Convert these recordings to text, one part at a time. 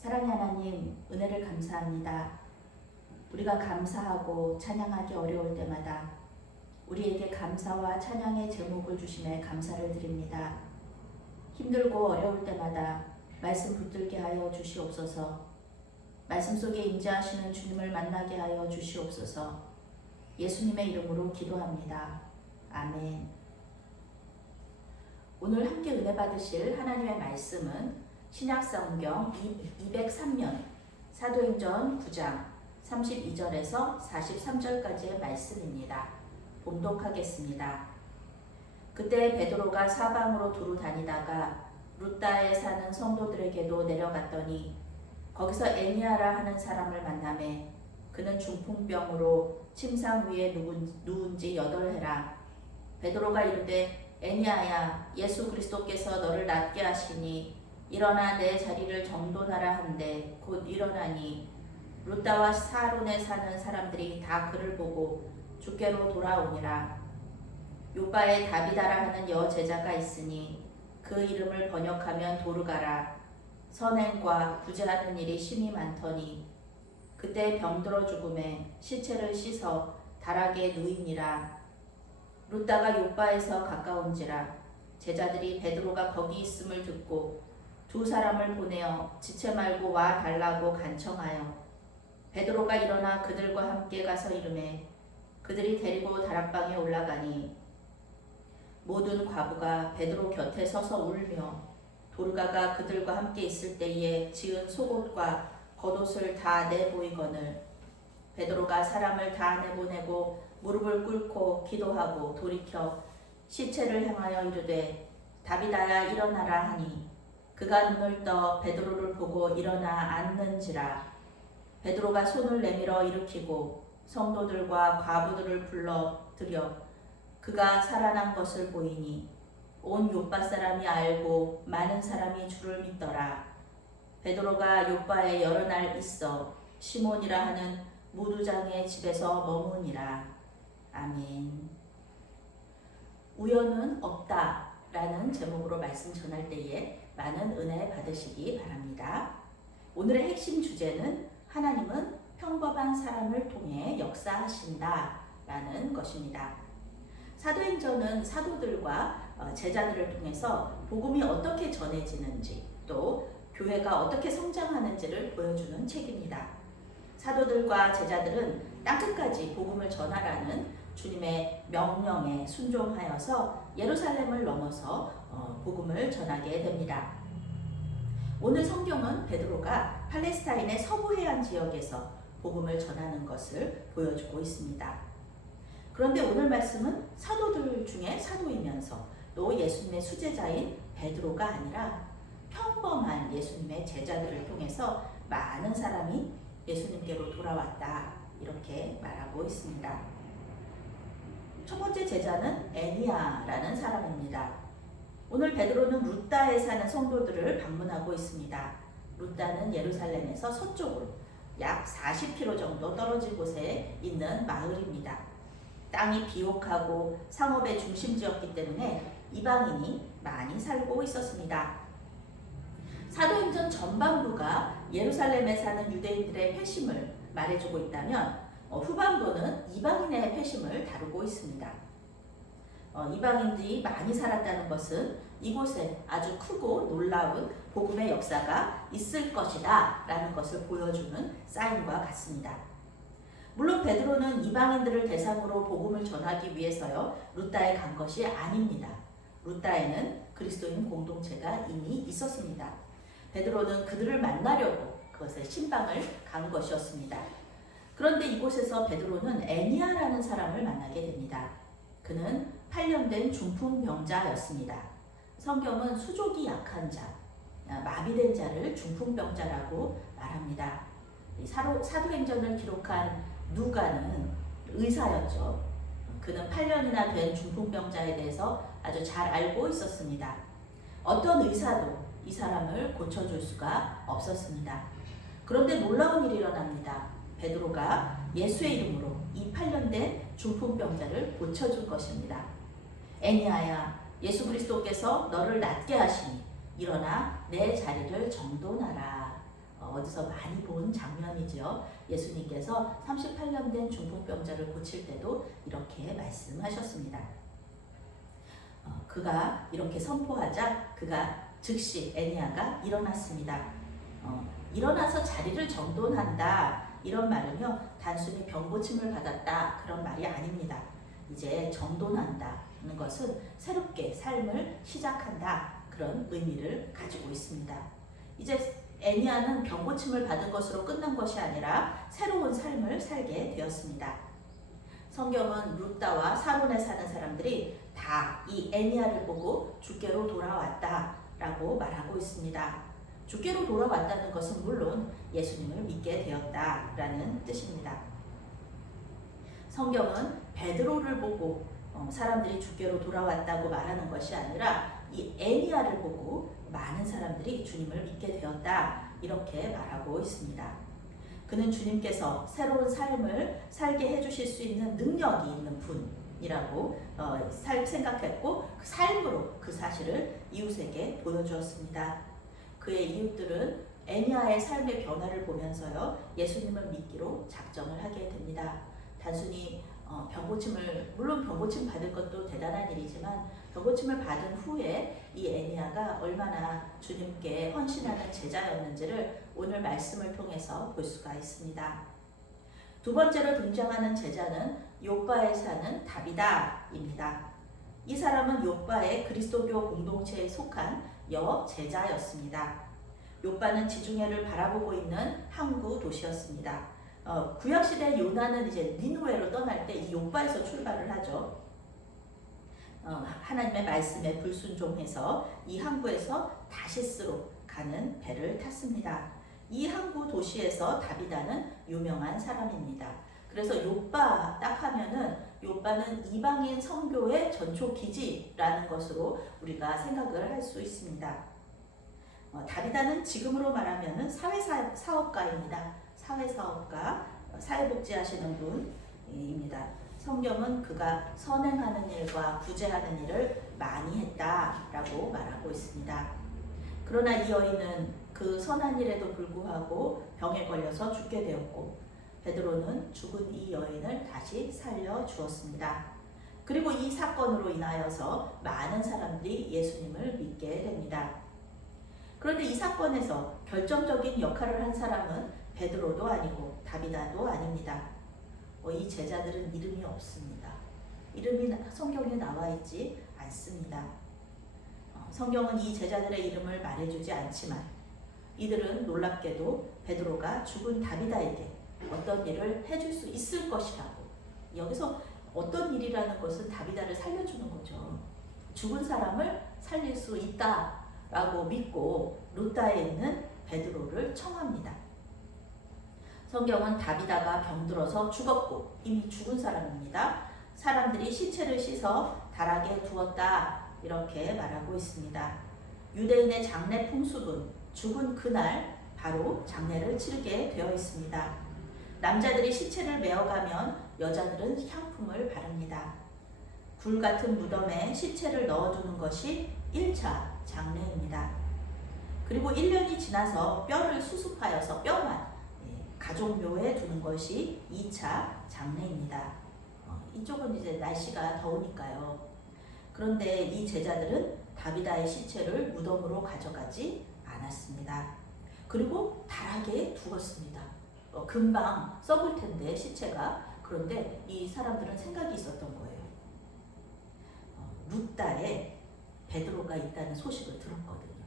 사랑의 하나님, 은혜를 감사합니다. 우리가 감사하고 찬양하기 어려울 때마다 우리에게 감사와 찬양의 제목을 주심에 감사를 드립니다. 힘들고 어려울 때마다 말씀 붙들게 하여 주시옵소서. 말씀 속에 임재하시는 주님을 만나게 하여 주시옵소서. 예수님의 이름으로 기도합니다. 아멘. 오늘 함께 은혜 받으실 하나님의 말씀은 신약성경 203년 사도행전 9장 32절에서 43절까지의 말씀입니다. 봉독하겠습니다. 그때 베드로가 사방으로 두루 다니다가 루따에 사는 성도들에게도 내려갔더니 거기서 애니아라 하는 사람을 만남에 그는 중풍병으로 침상 위에 누운, 누운 지 여덟 해라. 베드로가 이르되 애니아야 예수 그리스도께서 너를 낫게 하시니 일어나 내 자리를 정돈하라 한데 곧 일어나니 루따와 사론에 사는 사람들이 다 그를 보고 주께로 돌아오니라. 요바에 다비다라 하는 여 제자가 있으니 그 이름을 번역하면 도르가라. 선행과 구제하는 일이 심히 많더니 그때 병들어 죽음에 시체를 씻어 다락에 누이니라. 루따가 요바에서 가까운지라 제자들이 베드로가 거기 있음을 듣고 두 사람을 보내어 지체 말고 와 달라고 간청하여 베드로가 일어나 그들과 함께 가서 이름에 그들이 데리고 다락방에 올라가니 모든 과부가 베드로 곁에 서서 울며 도르가가 그들과 함께 있을 때에 지은 속옷과 겉옷을 다 내보이거늘 베드로가 사람을 다 내보내고 무릎을 꿇고 기도하고 돌이켜 시체를 향하여 이르되 다비다야 일어나라 하니 그가 눈을 떠 베드로를 보고 일어나 앉는지라. 베드로가 손을 내밀어 일으키고 성도들과 과부들을 불러 들여 그가 살아난 것을 보이니 온 요빠 사람이 알고 많은 사람이 주를 믿더라. 베드로가 요빠에 여러 날 있어 시몬이라 하는 무두장의 집에서 머무니라. 아멘. 우연은 없다 라는 제목으로 말씀 전할 때에 많은 은혜 받으시기 바랍니다. 오늘의 핵심 주제는 하나님은 평범한 사람을 통해 역사하신다 라는 것입니다. 사도행전은 사도들과 어, 제자들을 통해서 복음이 어떻게 전해지는지 또 교회가 어떻게 성장하는지를 보여주는 책입니다. 사도들과 제자들은 땅끝까지 복음을 전하라는 주님의 명령에 순종하여서 예루살렘을 넘어서 어, 복음을 전하게 됩니다. 오늘 성경은 베드로가 팔레스타인의 서부 해안 지역에서 복음을 전하는 것을 보여주고 있습니다. 그런데 오늘 말씀은 사도들 중에 사도이면서 또 예수님의 수제자인 베드로가 아니라 평범한 예수님의 제자들을 통해서 많은 사람이 예수님께로 돌아왔다 이렇게 말하고 있습니다. 첫 번째 제자는 애니아라는 사람입니다. 오늘 베드로는 루따에 사는 성도들을 방문하고 있습니다. 루따는 예루살렘에서 서쪽으로 약 40km 정도 떨어진 곳에 있는 마을입니다. 땅이 비옥하고 상업의 중심지였기 때문에 이방인이 많이 살고 있었습니다. 사도행전 전반부가 예루살렘에 사는 유대인들의 회심을 말해주고 있다면 어, 후반부는 이방인의 회심을 다루고 있습니다. 어, 이방인들이 많이 살았다는 것은 이곳에 아주 크고 놀라운 복음의 역사가 있을 것이다 라는 것을 보여주는 사인과 같습니다. 물론 베드로는 이방인들을 대상으로 복음을 전하기 위해서요 루따에 간 것이 아닙니다. 루따에는 그리스도인 공동체가 이미 있었습니다. 베드로는 그들을 만나려고 그것에 신방을 간 것이었습니다. 그런데 이곳에서 베드로는 애니아라는 사람을 만나게 됩니다. 그는 8년 된 중풍 병자였습니다. 성경은 수족이 약한 자, 마비된 자를 중풍병자라고 말합니다. 사도, 사도행전을 기록한 누가는 의사였죠. 그는 8년이나 된 중풍병자에 대해서 아주 잘 알고 있었습니다. 어떤 의사도 이 사람을 고쳐줄 수가 없었습니다. 그런데 놀라운 일이 일어납니다. 베드로가 예수의 이름으로 이 8년 된 중풍병자를 고쳐줄 것입니다. 애니아야, 예수 그리스도께서 너를 낫게 하시니 일어나 내 자리를 정돈하라. 어, 어디서 많이 본 장면이죠. 예수님께서 38년 된 중풍병자를 고칠 때도 이렇게 말씀하셨습니다. 어, 그가 이렇게 선포하자 그가 즉시 애니아가 일어났습니다. 어, 일어나서 자리를 정돈한다 이런 말은요 단순히 병고침을 받았다 그런 말이 아닙니다. 이제 정돈한다는 것은 새롭게 삶을 시작한다 그런 의미를 가지고 있습니다. 이제 애니아는 병고침을 받은 것으로 끝난 것이 아니라 새로운 삶을 살게 되었습니다. 성경은 루다와 사론에 사는 사람들이 다 이 애니아를 보고 주께로 돌아왔다라고 말하고 있습니다. 주께로 돌아왔다는 것은 물론 예수님을 믿게 되었다라는 뜻입니다. 성경은 베드로를 보고 어, 사람들이 주께로 돌아왔다고 말하는 것이 아니라 이 애니아를 보고 많은 사람들이 주님을 믿게 되었다 이렇게 말하고 있습니다. 그는 주님께서 새로운 삶을 살게 해주실 수 있는 능력이 있는 분이라고 어, 살, 생각했고 그 삶으로 그 사실을 이웃에게 보여주었습니다. 그의 이웃들은 애니아의 삶의 변화를 보면서요 예수님을 믿기로 작정을 하게 됩니다. 단순히 어, 병고침을 물론 병고침 받을 것도 대단한 일이지만 병고침을 받은 후에 이 애니아가 얼마나 주님께 헌신하는 제자였는지를 오늘 말씀을 통해서 볼 수가 있습니다. 두 번째로 등장하는 제자는 요바에 사는 다비다입니다. 이 사람은 요바의 그리스도교 공동체에 속한 여 제자였습니다. 요바는 지중해를 바라보고 있는 항구 도시였습니다. 어, 구약시대 요나는 이제 니누에로 떠날 때 이 요바에서 출발을 하죠. 어, 하나님의 말씀에 불순종해서 이 항구에서 다시스로 가는 배를 탔습니다. 이 항구 도시에서 다비다는 유명한 사람입니다. 그래서 요바 딱 하면은 요바는 이방인 선교의 전초 기지라는 것으로 우리가 생각을 할 수 있습니다. 어, 다비다는 지금으로 말하면은 사회사업가입니다. 사회사업가, 어, 사회복지 하시는 분입니다. 성경은 그가 선행하는 일과 구제하는 일을 많이 했다라고 말하고 있습니다. 그러나 이 여인은 그 선한 일에도 불구하고 병에 걸려서 죽게 되었고 베드로는 죽은 이 여인을 다시 살려 주었습니다. 그리고 이 사건으로 인하여서 많은 사람들이 예수님을 믿게 됩니다. 그런데 이 사건에서 결정적인 역할을 한 사람은 베드로도 아니고 다비다도 아닙니다. 어, 이 제자들은 이름이 없습니다. 이름이 성경에 나와 있지 않습니다. 어, 성경은 이 제자들의 이름을 말해주지 않지만 이들은 놀랍게도 베드로가 죽은 다비다에게 어떤 일을 해줄 수 있을 것이라고 여기서 어떤 일이라는 것은 다비다를 살려주는 거죠. 죽은 사람을 살릴 수 있다라고 믿고 루다에 있는 베드로를 청합니다. 성경은 다비다가 병들어서 죽었고 이미 죽은 사람입니다. 사람들이 시체를 씻어 다락에 두었다 이렇게 말하고 있습니다. 유대인의 장례 풍습은 죽은 그날 바로 장례를 치르게 되어 있습니다. 남자들이 시체를 메어가면 여자들은 향품을 바릅니다. 굴 같은 무덤에 시체를 넣어두는 것이 1차 장례입니다. 그리고 1년이 지나서 뼈를 수습하여서 뼈만 가족묘에 두는 것이 2차 장례입니다. 어, 이쪽은 이제 날씨가 더우니까요. 그런데 이 제자들은 다비다의 시체를 무덤으로 가져가지 않았습니다. 그리고 다락에 두었습니다. 어, 금방 썩을 텐데 시체가 그런데 이 사람들은 생각이 있었던 거예요. 어, 루다에 베드로가 있다는 소식을 들었거든요.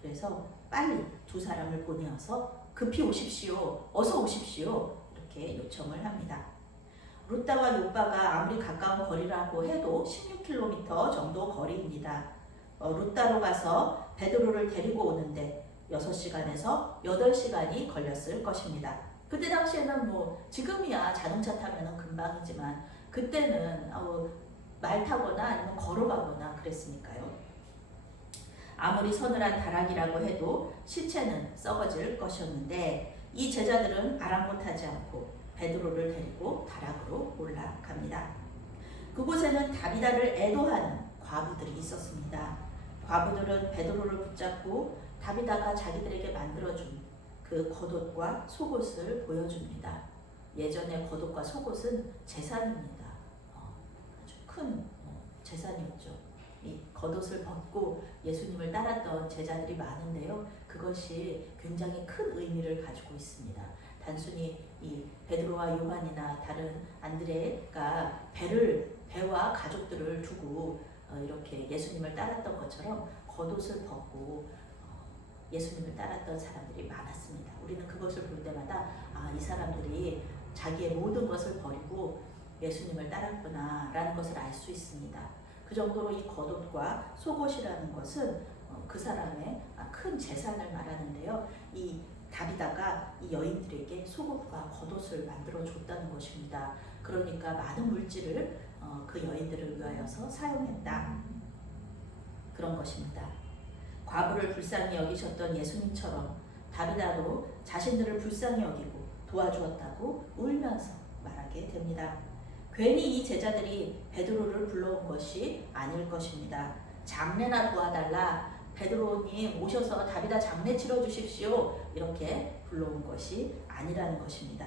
그래서 빨리 두 사람을 보내어서 급히 오십시오. 어서 오십시오. 이렇게 요청을 합니다. 루다와 요바가 아무리 가까운 거리라고 해도 16km 정도 거리입니다. 어, 루다로 가서 베드로를 데리고 오는데 6시간에서 8시간이 걸렸을 것입니다. 그때 당시에는 뭐 지금이야 자동차 타면 금방이지만 그때는 어, 말 타거나 아니면 걸어가거나 그랬으니까요. 아무리 서늘한 다락이라고 해도 시체는 썩어질 것이었는데 이 제자들은 아랑곳하지 않고 베드로를 데리고 다락으로 올라갑니다. 그곳에는 다비다를 애도하는 과부들이 있었습니다. 과부들은 베드로를 붙잡고 다비다가 자기들에게 만들어준 그 겉옷과 속옷을 보여줍니다. 예전에 겉옷과 속옷은 재산입니다. 어, 아주 큰 어, 재산이었죠. 이 겉옷을 벗고 예수님을 따랐던 제자들이 많은데요. 그것이 굉장히 큰 의미를 가지고 있습니다. 단순히 이 베드로와 요한이나 다른 안드레가 배를 배와 가족들을 두고 어, 이렇게 예수님을 따랐던 것처럼 겉옷을 벗고 어, 예수님을 따랐던 사람들이 많았습니다. 우리는 그것을 볼 때마다 아, 이 사람들이 자기의 모든 것을 버리고 예수님을 따랐구나라는 것을 알 수 있습니다. 그 정도로 이 겉옷과 속옷이라는 것은 어, 그 사람의 아, 큰 재산을 말하는데요. 이 다비다가 이 여인들에게 속옷과 겉옷을 만들어 줬다는 것입니다. 그러니까 많은 물질을 어, 그 여인들을 위하여서 사용했다. 그런 것입니다. 과부를 불쌍히 여기셨던 예수님처럼 다비다도 자신들을 불쌍히 여기고 도와주었다고 울면서 말하게 됩니다. 괜히 이 제자들이 베드로를 불러온 것이 아닐 것입니다. 장례나 도와달라. 베드로님 오셔서 다비다 장례 치러 주십시오. 이렇게 불러온 것이 아니라는 것입니다.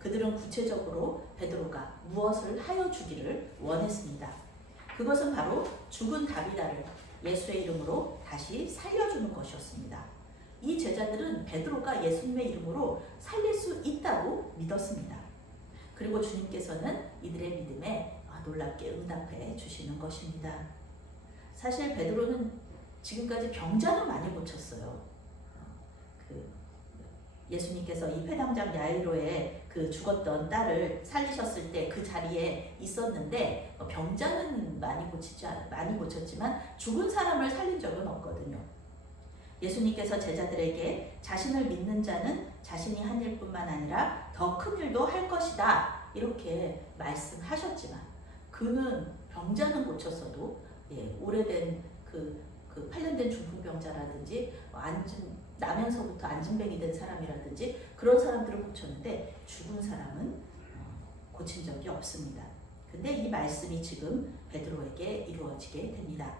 그들은 구체적으로 베드로가 무엇을 하여 주기를 원했습니다. 그것은 바로 죽은 다비다를 예수의 이름으로 다시 살려주는 것이었습니다. 이 제자들은 베드로가 예수님의 이름으로 살릴 수 있다고 믿었습니다. 그리고 주님께서는 이들의 믿음에 놀랍게 응답해 주시는 것입니다. 사실 베드로는 지금까지 병자도 많이 고쳤어요. 그 예수님께서 이 회당장 야이로의 그 죽었던 딸을 살리셨을 때 그 자리에 있었는데 병자는 많이 고치지 않- 많이 고쳤지만 죽은 사람을 살린 적은 없거든요. 예수님께서 제자들에게 자신을 믿는 자는 자신이 한 일뿐만 아니라 더 큰 일도 할 것이다 이렇게 말씀하셨지만 그는 병자는 고쳤어도 예, 오래된 그, 그 8년 된 중풍병자라든지 앉은 나면서부터 안진뱅이 된 사람이라든지 그런 사람들을 고쳤는데 죽은 사람은 어, 고친 적이 없습니다. 근데 이 말씀이 지금 베드로에게 이루어지게 됩니다.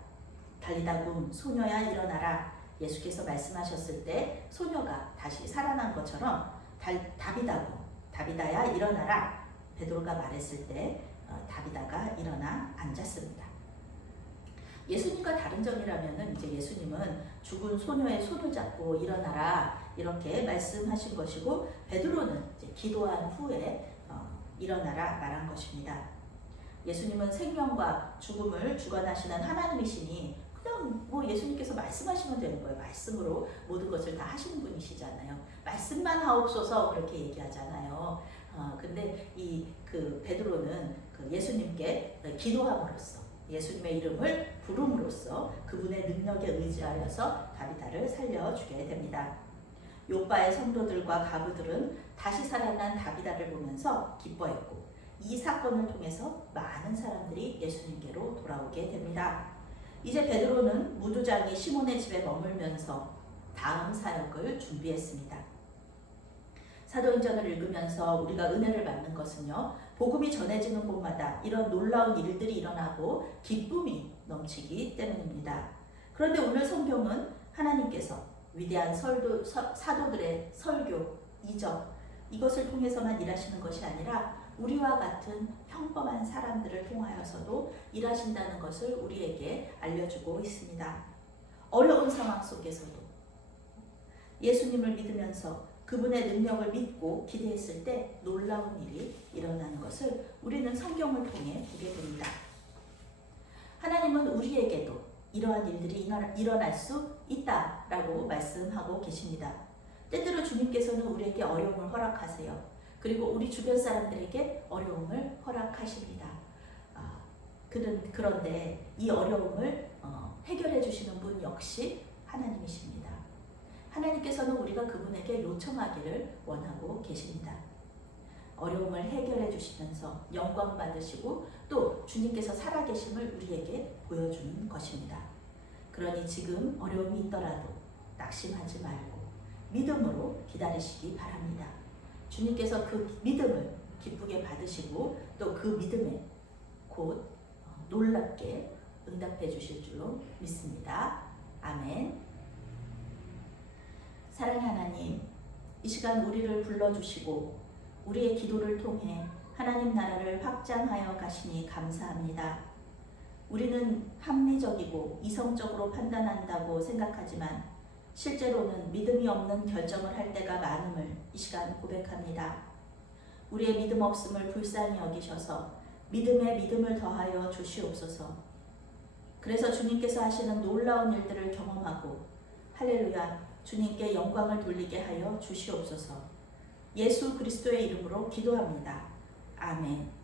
달리다굼 소녀야 일어나라 예수께서 말씀하셨을 때 소녀가 다시 살아난 것처럼 달, 다비다고 다비다야 일어나라 베드로가 말했을 때 어, 다비다가 일어나 앉았습니다. 예수님과 다른 점이라면은 이제 예수님은 죽은 소녀의 손을 잡고 일어나라 이렇게 말씀하신 것이고 베드로는 기도한 후에 어, 일어나라 말한 것입니다. 예수님은 생명과 죽음을 주관하시는 하나님이시니 그냥 뭐 예수님께서 말씀하시면 되는 거예요. 말씀으로 모든 것을 다 하시는 분이시잖아요. 말씀만 하옵소서 그렇게 얘기하잖아요. 어, 근데 이 그 베드로는 그 예수님께 기도함으로써 예수님의 이름을 부름으로써 그분의 능력에 의지하여서 다비다를 살려주게 됩니다. 요바의 성도들과 가부들은 다시 살아난 다비다를 보면서 기뻐했고 이 사건을 통해서 많은 사람들이 예수님께로 돌아오게 됩니다. 이제 베드로는 무두장이 시몬의 집에 머물면서 다음 사역을 준비했습니다. 사도행전을 읽으면서 우리가 은혜를 받는 것은요. 복음이 전해지는 곳마다 이런 놀라운 일들이 일어나고 기쁨이 넘치기 때문입니다. 그런데 오늘 성경은 하나님께서 위대한 설도, 서, 사도들의 설교, 이적 이것을 통해서만 일하시는 것이 아니라 우리와 같은 평범한 사람들을 통하여서도 일하신다는 것을 우리에게 알려주고 있습니다. 어려운 상황 속에서도 예수님을 믿으면서 그분의 능력을 믿고 기대했을 때 놀라운 일이 일어나는 것을 우리는 성경을 통해 보게 됩니다. 하나님은 우리에게도 이러한 일들이 일어날 수 있다라고 말씀하고 계십니다. 때때로 주님께서는 우리에게 어려움을 허락하세요. 그리고 우리 주변 사람들에게 어려움을 허락하십니다. 아, 그런데 이 어려움을 어, 해결해 주시는 분 역시 하나님이십니다. 하나님께서는 우리가 그분에게 요청하기를 원하고 계십니다. 어려움을 해결해 주시면서 영광 받으시고 또 주님께서 살아계심을 우리에게 보여주는 것입니다. 그러니 지금 어려움이 있더라도 낙심하지 말고 믿음으로 기다리시기 바랍니다. 주님께서 그 믿음을 기쁘게 받으시고 또 그 믿음에 곧 놀랍게 응답해 주실 줄로 믿습니다. 아멘. 사랑의 하나님, 이 시간 우리를 불러주시고 우리의 기도를 통해 하나님 나라를 확장하여 가시니 감사합니다. 우리는 합리적이고 이성적으로 판단한다고 생각하지만 실제로는 믿음이 없는 결정을 할 때가 많음을 이 시간 고백합니다. 우리의 믿음 없음을 불쌍히 여기셔서 믿음에 믿음을 더하여 주시옵소서. 그래서 주님께서 하시는 놀라운 일들을 경험하고 할렐루야 주님께 영광을 돌리게 하여 주시옵소서. 예수 그리스도의 이름으로 기도합니다. 아멘.